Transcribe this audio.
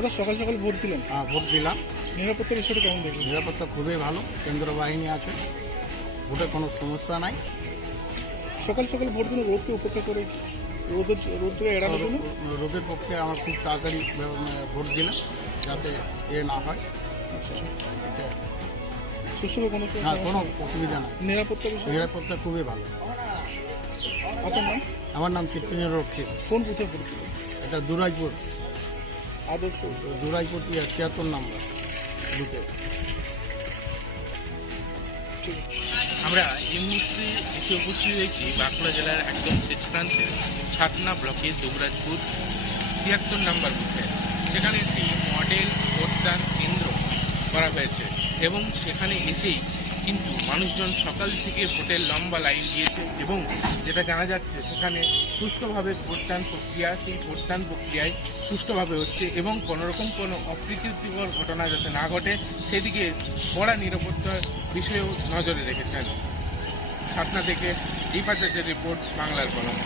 ওরা সকাল সকাল ভোট দিলেন, ভোট দিলাম। নিরাপত্তা বিষয়টা কেমন দেখলেন? নিরাপত্তা খুবই ভালো, কেন্দ্র বাহিনী আছে, ভোটে কোনো সমস্যা নাই। সকাল সকাল ভোট দিলে রোদকে উপেক্ষা করে রোদকে এড়ানোর জন্য রোগের পক্ষে আমার খুব তাড়াতাড়ি ভোট দিলাম, যাতে না হয়। এটা সুষ্ঠুভাবে কোনো না, কোনো অসুবিধা নাই। নিরাপত্তা বিষয়। নিরাপত্তা খুবই ভালো। আপনার নাম? আমার নাম কৃষ্ণের রক্ষী। কোন বুথে ভোট দিলেন? এটা দুরাইপুর, আদর্শ। দুরাইপুর ৭৩ নম্বর বুথে। আমরা এই মুহূর্তে এসে উপস্থিত হয়েছি বাঁকুড়া জেলার একদম শেষ প্রান্তে ছাতনা ব্লকের দুবরাজপুর ৭৩ নম্বর বুথে। সেখানে একটি মডেল ভোটদান কেন্দ্র করা হয়েছে এবং সেখানে এসেই কিন্তু মানুষজন সকাল থেকে ভোটের লম্বা লাইন দিয়েছে এবং যেটা জানা যাচ্ছে সেখানে সুষ্ঠুভাবে ভোটদান প্রক্রিয়া, সেই ভোটদান প্রক্রিয়ায় সুষ্ঠুভাবে হচ্ছে এবং কোনোরকম কোনো অপ্রীতিকর ঘটনা যাতে না ঘটে সেদিকে কড়া নিরাপত্তার বিষয়েও নজরে রেখেছেন। ছাতনা থেকে দীপাচার্যের রিপোর্ট, বাংলার কলম।